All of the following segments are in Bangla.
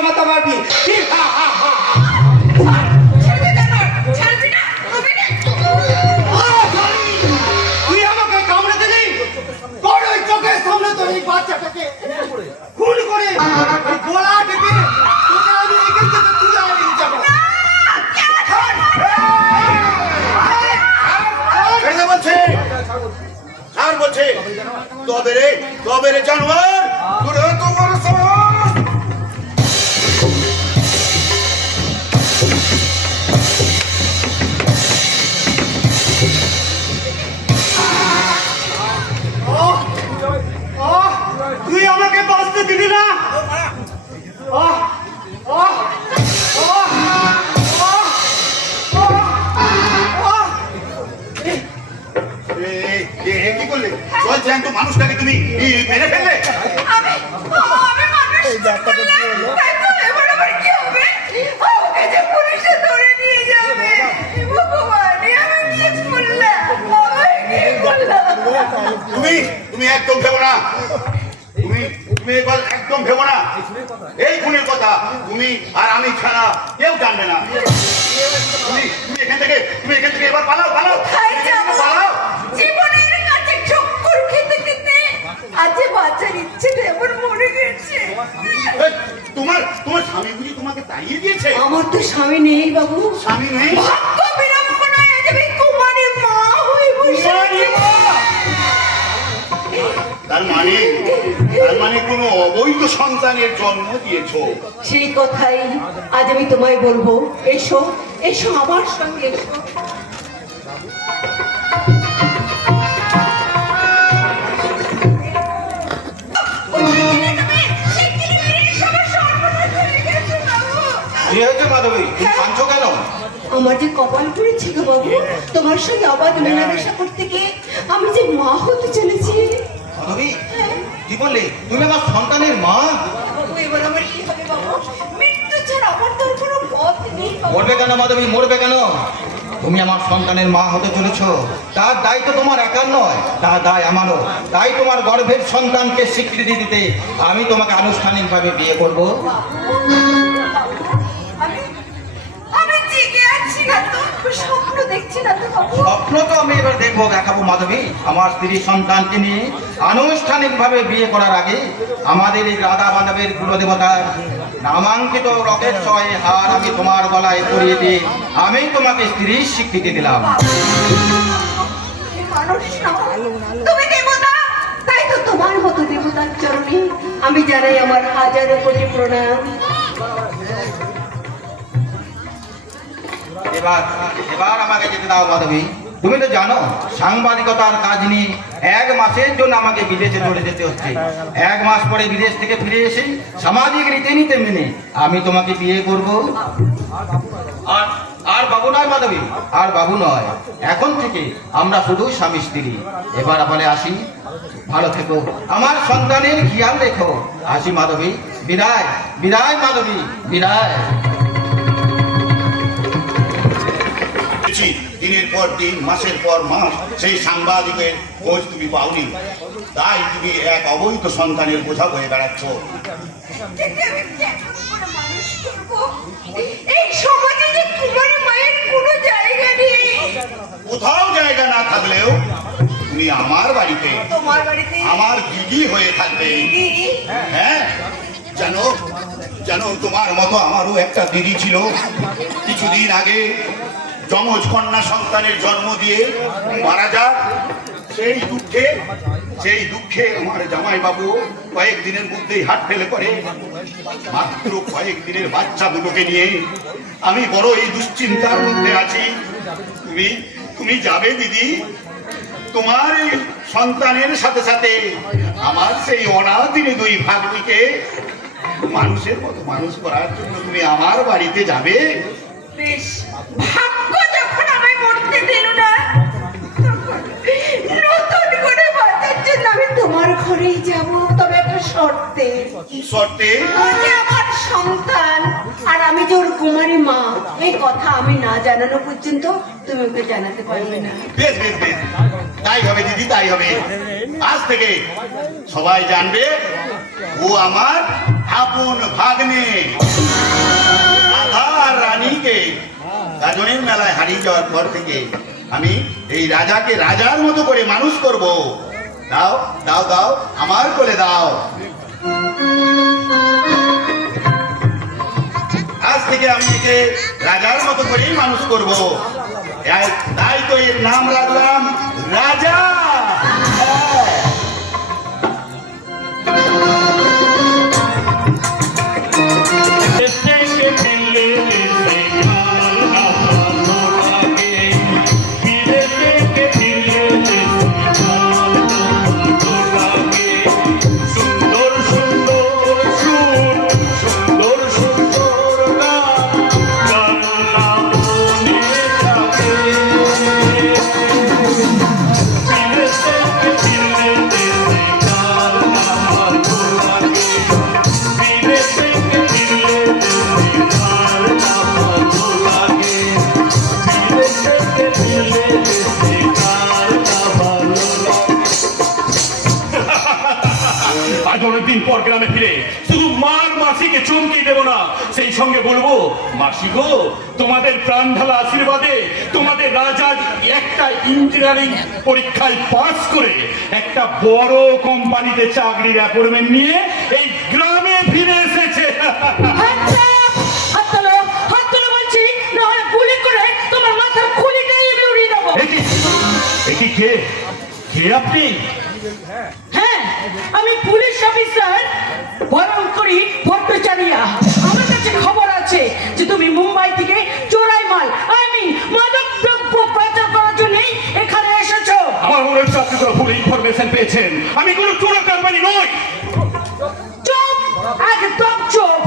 জামাতা মারবি। তুই আমাকে কামড়ে দিলি, তোর ওই চোখের সামনে তোর এই বাচ্চাটাকে খুন করে গলা টিপে তোকে আমি এখান থেকে তুলে নিয়ে যাবো। আর বলছে তবে রে জানোয়ার, তোরা তোমার সাহস। তুই আমাকে বাঁচতে দিবি না। কি করলে? জল জ্যান্ত মানুষটাকে তুমি মেরে ফেললে। তুমি একদম ভেবো না, তুমি একদম ভেবো না। এই খুনের কথা তুমি আর আমি ছাড়া কেউ জানবে না। তুমি এখান থেকে এবার পালাও। জীবনের কাছে চক্কর খেতে খেতে আজ বাঁচার ইচ্ছেটা এমন মরে গেছে। তোমার স্বামী বুঝি তোমাকে তাড়িয়ে দিয়েছে? আমার তো স্বামী নেই বাবু। স্বামী নেই? ভাগ্য বিড়ম্বনায় আজ আমি কুমারী মা হয়ে বসে আছি। তার মানে কোনো অবৈধ সন্তানের জন্ম দিয়েছো? সেই কথাই আজ আমি তোমায় বলবো। এসো আমার সঙ্গে এসো। আমার যে কপাল পড়েছে গো বাবু, তোমার সঙ্গে অবাধ মেলামেশা করতে গিয়ে আমি যে মা হতে চলেছি। কি বললে? তুমি আমার সন্তানের মা? বাবু এবার আমার কি হবে বাবু? মৃত্যু ছাড়া আমার তো কোনো পথ নেই। মরবে কেন মাধবী, মরবে কেন? তুমি আমার সন্তানের মা হতে চলেছ, তার দায়িত্ব তোমার একার নয়, তার দায় আমারও। তাই তোমার গর্ভের সন্তানকে স্বীকৃতি দিতে আমি তোমাকে আনুষ্ঠানিকভাবে বিয়ে করব। স্বপ্ন তো আমি এবার দেখাবো মাধবী। আমার স্ত্রী সন্তানকে নিয়ে আনুষ্ঠানিকভাবে বিয়ে করার আগে আমাদের এই রাধা বান্ধবের কুলদেবতার নামাঙ্কিত রকেট ছয় হার আমি তোমার গলায় পরিয়ে দিয়ে আমি তোমাকে স্ত্রীর স্বীকৃতি দিলাম। তুমি দেবতা, তাই তো তোমার মতো দেবতার চরণে আমি জানাই আমার হাজারো কোটি প্রণাম। এবার আমাকে যেতে দাও মাধবী। তুমি তো জানো সাংবাদিকতার কাজ নিয়ে 1 মাসের জন্য আমাকে বিদেশে চলে যেতে হচ্ছে। 1 মাস পরে বিদেশ থেকে ফিরে এসে সামাজিক রীতিনীতি মেনে আমি তোমাকে বিয়ে করব। আর বাবু নয় মাধবী, আর বাবু নয়, এখন থেকে আমরা শুধু স্বামী স্ত্রী। এবার বলে আসি, ভালো থেকো, আমার সন্তানের খেয়াল রেখো। আসি মাধবী, বিদায় মাধবী, বিদায়। দিনের পর দিন, মাসের পর মাস সেই সাংবাদিকের খোঁজ তুমি পাওনি, তাই তুমি এক অবৈধ সন্তানের বোঝা হয়ে বেড়াচ্ছ। এই সমাজে যে কুমারী মায়ের কোনো জায়গা নেই। কোথাও জায়গা না থাকলেও তুমি আমার বাড়িতে, তোমার বাড়িতে আমার দিদি হয়ে থাকবে। হ্যাঁ, জানো তোমার মতো আমারও একটা দিদি ছিল। কিছুদিন আগে যমজ কন্যা সন্তানের জন্ম দিয়ে মারা যায়। সেই দুঃখে আমার জামাই বাবু কয়েকদিনের মধ্যেই হাট ফেলে করে। মাত্র কয়েকদিনের বাচ্চা দুটোকে নিয়ে আমি বড় এই দুশ্চিন্তার মধ্যে আছি। তুমি যাবে দিদি? তোমার এই সন্তানের সাথে সাথে আমার সেই অনাথিনী 2 ভাগ্নিকে মানুষের মতো মানুষ করার জন্য তুমি আমার বাড়িতে যাবে? বেশ, ভাগ্য যখন আমায় মরতে দিল না, নতুন করে বাঁচার জন্য আমি তোমার ঘরেই যাব। তবে একটা শর্তে। কি শর্তে? আমার সন্তান আর আমি যে ওর কুমারী মা, এই কথা আমি না জানানো পর্যন্ত তুমি ওকে জানাতে পারবে না। বেশ, তাই হবে দিদি, তাই হবে। আজ থেকে সবাই জানবে ও আমার আপন ভাগ্নে রাধা রানীকে গাজনের মেলায় হারিয়ে যাওয়ার পর থেকে আমি এই রাজাকে রাজার মতো করে মানুষ করব। দাও দাও দাও, আমার কোলে দাও। আজ থেকে আমি একে রাজার মতো করেই মানুষ করব। তাই তো এর নাম রাখলাম রাজা। আজ অনেকদিন পর গ্রামে ফিরে শুধু মার মাসিকে চমকিয়ে দেবো না, সেই সঙ্গে বলবো, মাসি গো, তোমাদের প্রাণ ঢালা আশীর্বাদে তোমাদের রাজা একটা ইঞ্জিনিয়ারিং পরীক্ষায় পাস করে একটা বড় কোম্পানিতে চাকরির অ্যাপয়েন্টমেন্ট নিয়ে এই গ্রামে ফিরে এসেছে। কে কে আপনি? হ্যাঁ, আমি পুলিশ অফিসার বরঙ্করি ভট্টাচার্যা। আমার কাছে খবর আছে যে তুমি মুম্বাই থেকে চোরাই মাল, আমি মাদক দ্রব্য পাচার করার জন্য এখানে এসেছো। আমার মনে হচ্ছে আপনি কোনো ভুল ইনফরমেশন পেয়েছেন। আমি কোনো চোরা কোম্পানি নই। চুপ, একদম চুপ।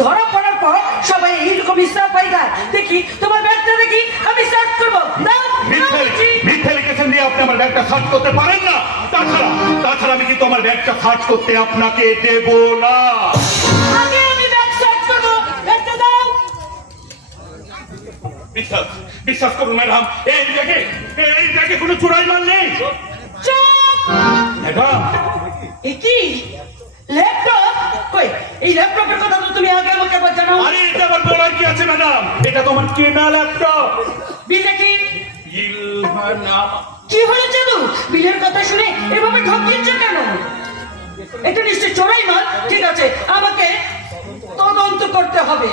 ধরা পড়ার পর সবাই এইরকম হিসাব পাই যায়। দেখি তোমার ব্যাগটা, দেখি, আমি সার্চ করবো। মিথ্যে লিখেছেন দিয়ে আপনি আমার ব্যাগটা সার্চ করতে পারেন না। তাছাড়া আমি কিন্তু আমার ব্যাগটা সার্চ করতে আপনাকে দেব না। আগে আমি ব্যাগ সার্চ করবো, ব্যাগটা দাও। বিশ্বাস করুন ম্যাডাম, এই ব্যাগে কোনো চোরাই মাল নেই। চুপ। ম্যাডাম, কি ল্যাপটপ? কই, এই ল্যাপটপের কথা তো তুমি আগে আমাকে জানো। আরে এটা আবার বলার কি আছে ম্যাডাম? এটা তো আমার কেনা ল্যাপটপ। বিলে কি? নাম কি হয়েছে তো? বিলের কথা শুনে এভাবে ঠকিয়েছো কেন? এটা নিশ্চয় চোরাই মাল। ঠিক আছে, আমাকে তদন্ত করতে হবে।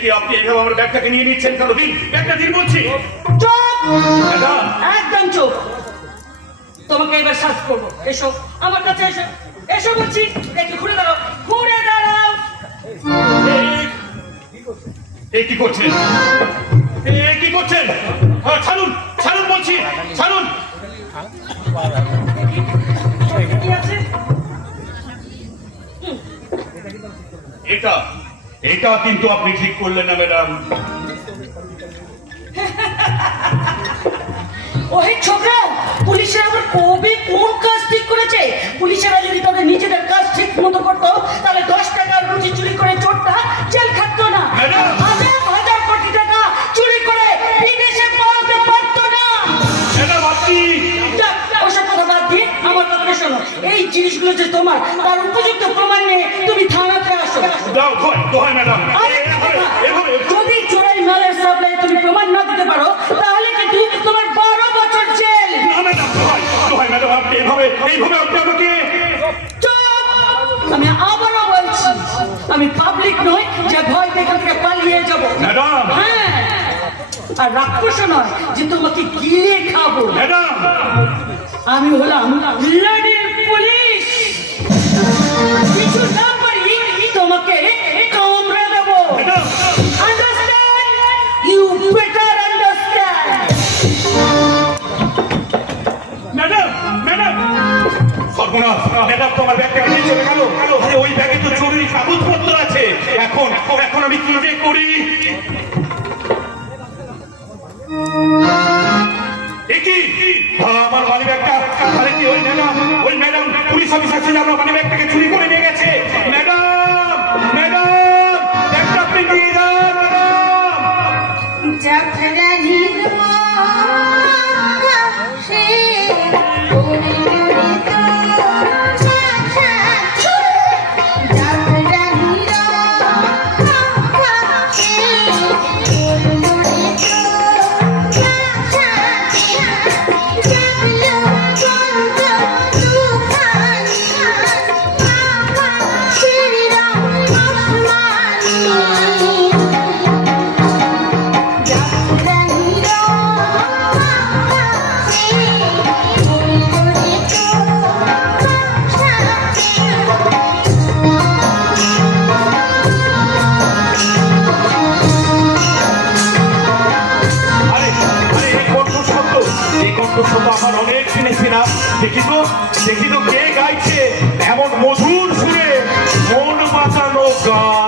কি আপনি এইভাবে আমার ব্যাগটাকে নিয়ে নিচ্ছেন কেন? দিন ব্যাগটা, দিন বলছি। চুপ, ম্যাডাম, একদম চুপ। তোমাকে এবার সার্চ করবো। এসো আমার কাছে, এসো, এসো বলছি। একটু ঘুরে দাঁড়াও, ঘুরে দাঁড়াও। কি করছেন? কি করছেন? ছাড়ুন, ছাড়ুন বলছি, ছাড়ুন। কি আছে? এটা কিন্তু আপনি ঠিক করলেন না ম্যাডাম। ওই ছোকরা, পুলিশের আবার কবে কোন কাজ ঠিক করেছে? পুলিশেরা যদি তাদের নিজেদের কাজ ঠিক মতো করতো, তাহলে 10 টাকার রুটি চুরি করে চোরটা জেল খাটতো না। ম্যাডাম, হাজার হাজার কোটি টাকা চুরি করে বিদেশে পালাতে পারতো না। ম্যাডাম, আপনি ওসব কথা বাদ দিয়ে আমার কথা শোনো। এই জিনিসগুলো যে তোমার, তার উপযুক্ত প্রমাণ নিয়ে তুমি থানাতে আসো। দোহাই ম্যাডাম, যদি চোরাই মালের সাপ্লাই তুমি প্রমাণ না দিতে পারো, তাহলে কিন্তু তোমার 12 বছর জেল। না ম্যাডাম, দোহাই ম্যাডাম, আপনি এইভাবে আপনি আমাকে। আমি আবারও বলছি, আমি পাবলিক নই যে ভয় এখান থেকে পালিয়ে যাবো। ম্যাডাম, হ্যাঁ, আর রাক্ষস নয় যে তোমাকে গিলে খাবো। ম্যাডাম, আমি হলাম লেডি পুলিশ। কিছু না পারি তোমাকে কামড়ে দেবো। Understand? You better understand. Madam, madam, সর্বনাশ, ম্যাডাম তোমার ব্যাগটাকে নিয়ে চলে গেল। আরে ওই ব্যাগে তো জরুরি কাগজপত্র আছে। এখন আমি কি যে করি? আমার মানি ব্যাগটা, আরে কি ওই ম্যাডাম পুলিশ অফিসার ছিল, আমার মানি ব্যাগটাকে চুরি করে নিয়ে গেছে। ম্যাডাম, ম্যাডাম, ব্যাগটা আপনি নিয়ে যান ম্যাডাম। জাফরানির মাসে ওরে তো দেখি তো কে গাইছে এমন মধুর সুরে মন বাঁচানো গান।